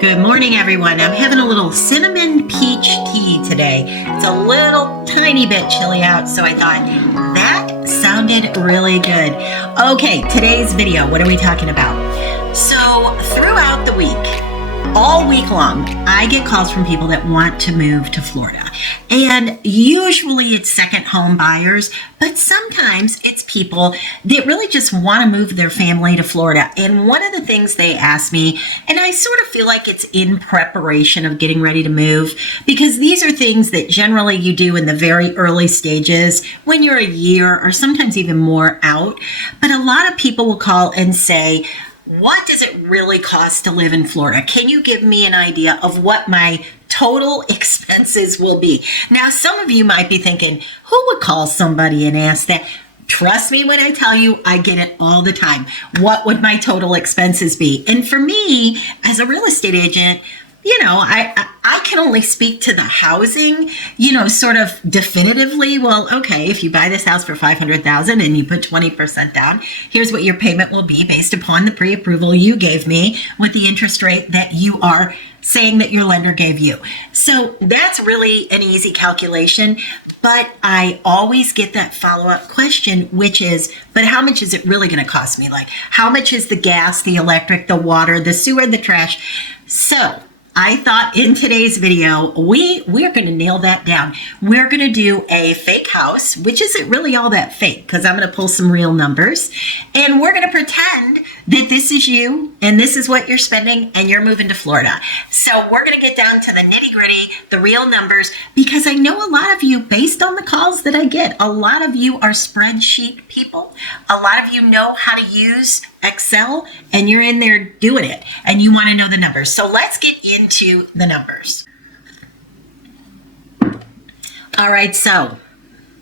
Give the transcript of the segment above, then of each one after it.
Good morning, everyone. I'm having a little cinnamon peach tea today. It's a little tiny bit chilly out, so I thought that sounded really good. Okay, today's video, what are we talking about? So throughout the week, all week long, I get calls from people that want to move to Florida. And usually it's second home buyers, but sometimes it's people that really just want to move their family to Florida. And one of the things they ask me, and I sort of feel like it's in preparation of getting ready to move, because these are things that generally you do in the very early stages when you're a year or sometimes even more out. But a lot of people will call and say, what does it really cost to live in Florida? Can you give me an idea of what my total expenses will be? Now, some of you might be thinking, who would call somebody and ask that? Trust me when I tell you, I get it all the time. What would my total expenses be? And for me, as a real estate agent, I can only speak to the housing, sort of definitively. Well, okay, if you buy this house for $500,000 and you put 20% down, here's what your payment will be based upon the pre-approval you gave me with the interest rate that you are saying that your lender gave you. So that's really an easy calculation. But I always get that follow-up question, which is, but how much is it really going to cost me? Like, how much is the gas, the electric, the water, the sewer, the trash? So I thought in today's video, we're going to nail that down. We're going to do a fake house, which isn't really all that fake because I'm going to pull some real numbers. And we're going to pretend that this is you and this is what you're spending and you're moving to Florida. So we're going to get down to the nitty gritty, the real numbers, because I know a lot of you, based on the calls that I get, a lot of you are spreadsheet people. A lot of you know how to use Excel and you're in there doing it and you want to know the numbers. So let's get into the numbers. All right, so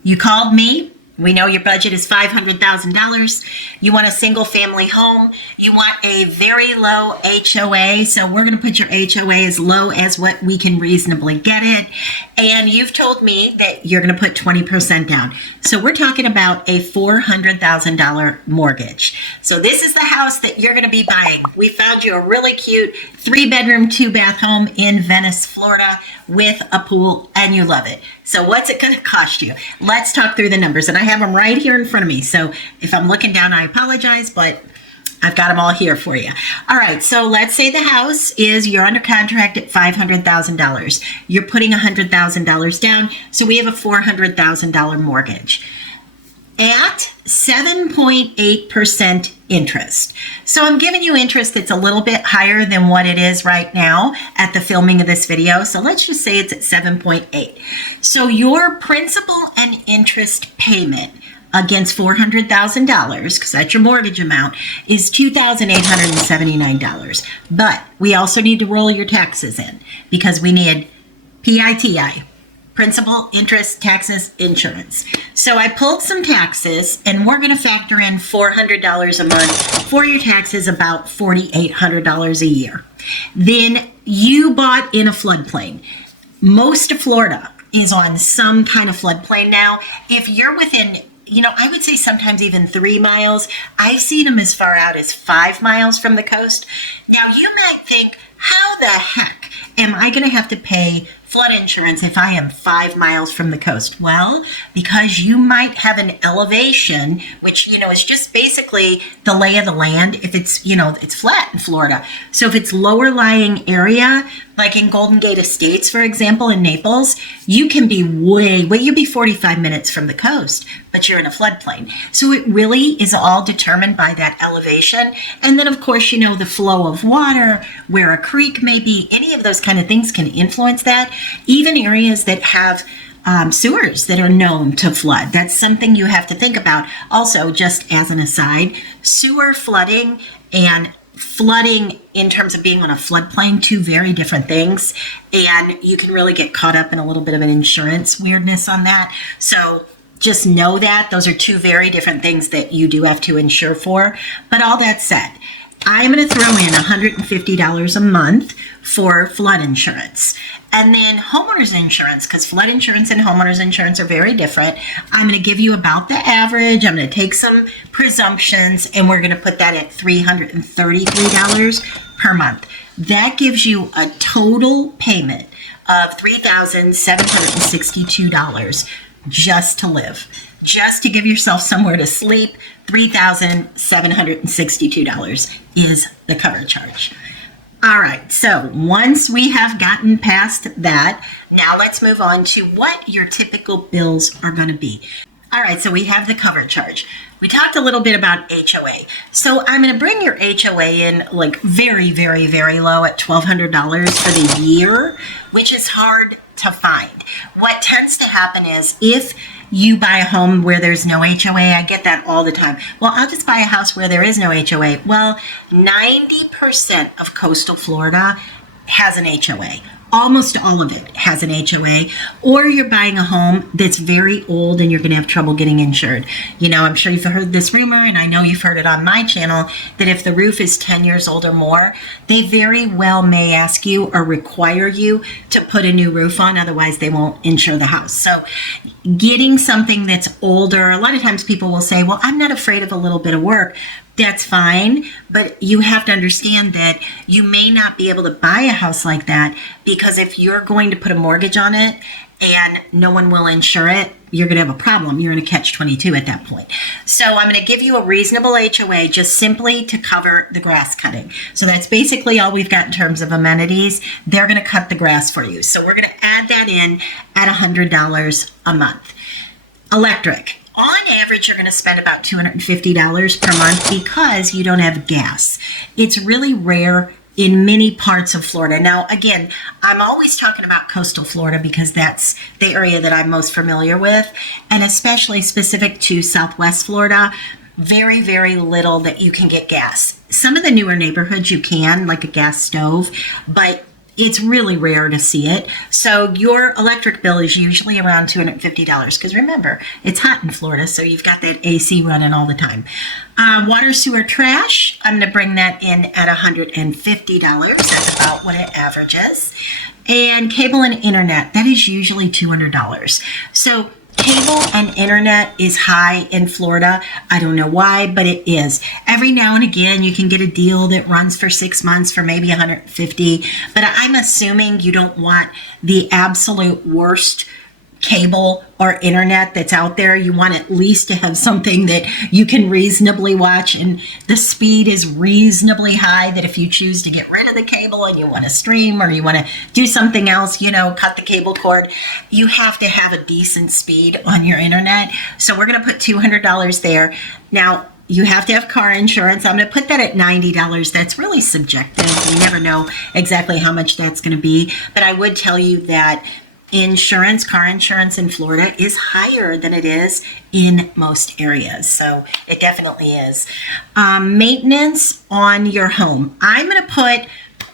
you called me. We know your budget is $500,000. You want a single family home. You want a very low HOA. So we're going to put your HOA as low as what we can reasonably get it. And you've told me that you're going to put 20% down. So we're talking about a $400,000 mortgage. So this is the house that you're going to be buying. We found you a really cute 3-bedroom, 2-bath home in Venice, Florida with a pool, and you love it. So what's it going to cost you? Let's talk through the numbers. And I have them right here in front of me. So if I'm looking down, I apologize, but I've got them all here for you. All right, so let's say the house you're under contract at $500,000. You're putting $100,000 down, so we have a $400,000 mortgage at 7.8% interest. So I'm giving you interest that's a little bit higher than what it is right now at the filming of this video. So let's just say it's at 7.8. So your principal and interest payment against $400,000, because that's your mortgage amount, is $2,879. But we also need to roll your taxes in because we need PITI. Principal, interest, taxes, insurance. So I pulled some taxes and we're going to factor in $400 a month for your taxes, about $4,800 a year. Then you bought in a floodplain. Most of Florida is on some kind of floodplain now. If you're within, I would say sometimes even 3 miles. I've seen them as far out as 5 miles from the coast. Now you might think, how the heck am I going to have to pay flood insurance if I am 5 miles from the coast? Well, because you might have an elevation, which, is just basically the lay of the land. If it's, it's flat in Florida. So if it's lower lying area, like in Golden Gate Estates, for example, in Naples, you can be you'll be 45 minutes from the coast, but you're in a floodplain. So it really is all determined by that elevation. And then, of course, the flow of water, where a creek may be, any of those kind of things can influence that. Even areas that have sewers that are known to flood. That's something you have to think about. Also, just as an aside, sewer flooding and flooding in terms of being on a floodplain, 2 very different things. And you can really get caught up in a little bit of an insurance weirdness on that. So just know that those are 2 very different things that you do have to insure for. But all that said, I'm going to throw in $150 a month for flood insurance. And then homeowners insurance, because flood insurance and homeowners insurance are very different. I'm going to give you about the average. I'm going to take some presumptions, and we're going to put that at $333 per month. That gives you a total payment of $3,762 just to live. Just to give yourself somewhere to sleep, $3,762 is the cover charge. All right, so once we have gotten past that, now let's move on to what your typical bills are going to be. All right, so we have the cover charge. We talked a little bit about HOA. So I'm going to bring your HOA in like very, very, very low at $1,200 for the year, which is hard to find. What tends to happen is if you buy a home where there's no HOA, I get that all the time. Well, I'll just buy a house where there is no HOA. Well, 90% of coastal Florida has an HOA. Almost all of it has an HOA, or you're buying a home that's very old and you're going to have trouble getting insured. You know, I'm sure you've heard this rumor, and I know you've heard it on my channel, that if the roof is 10 years old or more, they very well may ask you or require you to put a new roof on, otherwise they won't insure the house. So getting something that's older, a lot of times people will say, well, I'm not afraid of a little bit of work. That's fine, but you have to understand that you may not be able to buy a house like that, because if you're going to put a mortgage on it and no one will insure it, you're going to have a problem. You're in a catch-22 at that point. So I'm going to give you a reasonable HOA just simply to cover the grass cutting. So that's basically all we've got in terms of amenities. They're going to cut the grass for you. So we're going to add that in at $100 a month. Electric. On average, you're going to spend about $250 per month because you don't have gas. It's really rare in many parts of Florida. Now, again, I'm always talking about coastal Florida because that's the area that I'm most familiar with, and especially specific to Southwest Florida, very, very little that you can get gas. Some of the newer neighborhoods you can, like a gas stove, but it's really rare to see it. So your electric bill is usually around $250 because remember, it's hot in Florida, so you've got that AC running all the time. Water, sewer, trash, I'm going to bring that in at $150. That's about what it averages. And cable and internet, that is usually $200. So cable and internet is high in Florida. I don't know why, but it is. Every now and again, you can get a deal that runs for 6 months for maybe $150. But I'm assuming you don't want the absolute worst cable or internet that's out there. You want at least to have something that you can reasonably watch, and the speed is reasonably high that if you choose to get rid of the cable and you want to stream or you want to do something else, you know, cut the cable cord, you have to have a decent speed on your internet. So we're going to put $200 there. Now, you have to have car insurance. I'm going to put that at $90. That's really subjective. You never know exactly how much that's going to be. But I would tell you that insurance, car insurance in Florida is higher than it is in most areas. So it definitely is. Maintenance on your home. I'm going to put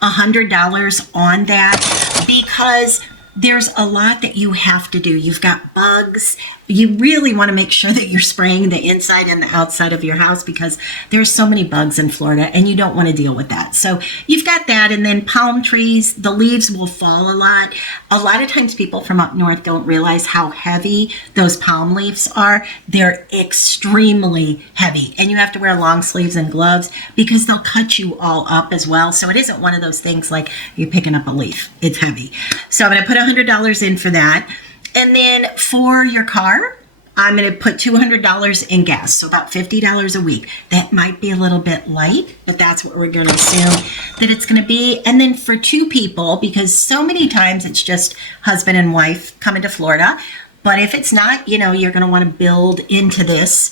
$100 on that because there's a lot that you have to do. You've got bugs. You really want to make sure that you're spraying the inside and the outside of your house because there's so many bugs in Florida and you don't want to deal with that. So you've got that, and then palm trees, the leaves will fall a lot. A lot of times people from up north don't realize how heavy those palm leaves are. They're extremely heavy, and you have to wear long sleeves and gloves because they'll cut you all up as well. So it isn't one of those things like you're picking up a leaf. It's heavy. So I'm going to put $100 in for that. And then for your car, I'm going to put $200 in gas, so about $50 a week. That might be a little bit light, but that's what we're going to assume that it's going to be. And then for two people, because so many times it's just husband and wife coming to Florida, but if it's not, you know, you're going to want to build into this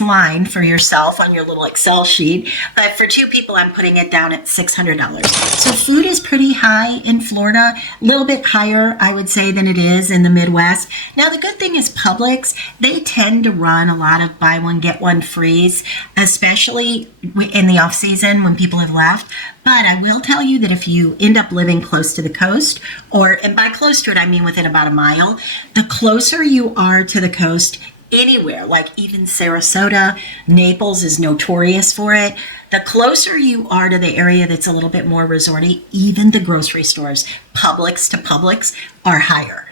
line for yourself on your little Excel sheet. But for two people, I'm putting it down at $600. So food is pretty high in Florida, a little bit higher, I would say, than it is in the Midwest. Now, the good thing is Publix, they tend to run a lot of buy one, get one frees, especially in the off season when people have left. But I will tell you that if you end up living close to the coast, and by close to it, I mean within about a mile, the closer you are to the coast, anywhere, like even Sarasota, Naples is notorious for it. The closer you are to the area that's a little bit more resorty, even the grocery stores, Publix to Publix, are higher.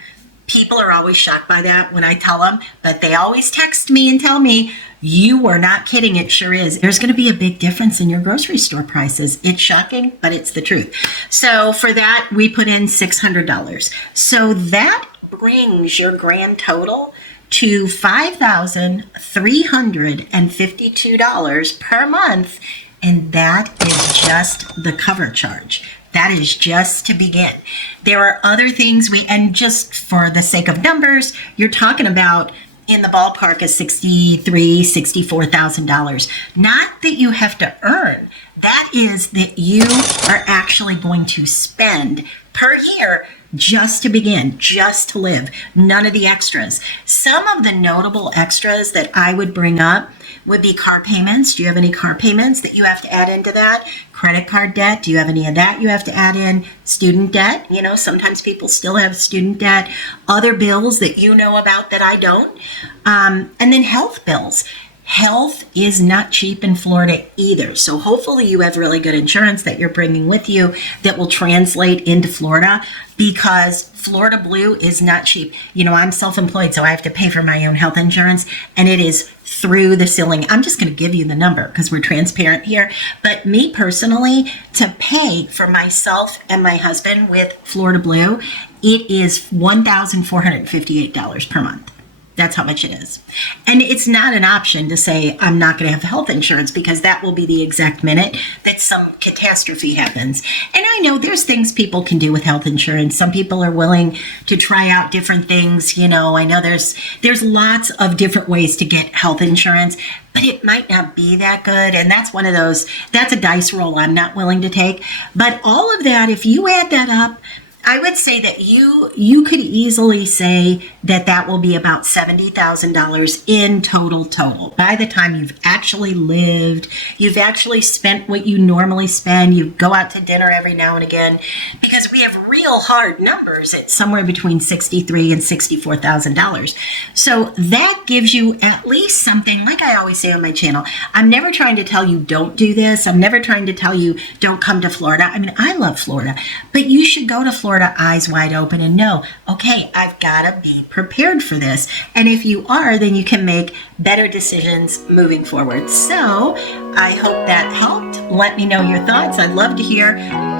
People are always shocked by that when I tell them, but they always text me and tell me, you were not kidding. It sure is. There's going to be a big difference in your grocery store prices. It's shocking, but it's the truth. So for that, we put in $600. So that brings your grand total to $5,352 per month. And that is just the cover charge. That is just to begin. There are other things and just for the sake of numbers, you're talking about in the ballpark of $63,000, $64,000. Not that you have to earn. That is that you are actually going to spend per year just to begin, just to live. None of the extras. Some of the notable extras that I would bring up would be car payments. Do you have any car payments that you have to add into that? Credit card debt. Do you have any of that you have to add in? Student debt. You know, sometimes people still have student debt. Other bills that you know about that I don't. And then health bills. Health is not cheap in Florida either. So hopefully you have really good insurance that you're bringing with you that will translate into Florida, because Florida Blue is not cheap. You know, I'm self-employed, so I have to pay for my own health insurance, and it is through the ceiling. I'm just going to give you the number because we're transparent here. But me personally, to pay for myself and my husband with Florida Blue, it is $1,458 per month. That's how much it is. And it's not an option to say, I'm not going to have health insurance, because that will be the exact minute that some catastrophe happens. And I know there's things people can do with health insurance. Some people are willing to try out different things. You know, I know there's lots of different ways to get health insurance, but it might not be that good. And that's one of those, that's a dice roll I'm not willing to take. But all of that, if you add that up, I would say that you could easily say that will be about $70,000 in total. By the time you've actually lived, you've actually spent what you normally spend, you go out to dinner every now and again, because we have real hard numbers at somewhere between $63,000 and $64,000. So that gives you at least something, like I always say on my channel, I'm never trying to tell you don't do this. I'm never trying to tell you don't come to Florida. I mean, I love Florida, but you should go to Florida eyes wide open and know, okay, I've got to be prepared for this. And if you are, then you can make better decisions moving forward. So I hope that helped. Let me know your thoughts. I'd love to hear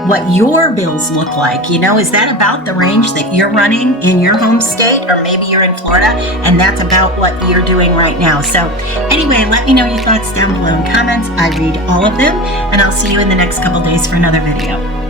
what your bills look like. You know, is that about the range that you're running in your home state? Or maybe you're in Florida and that's about what you're doing right now. So anyway, let me know your thoughts down below in comments. I read all of them, and I'll see you in the next couple days for another video.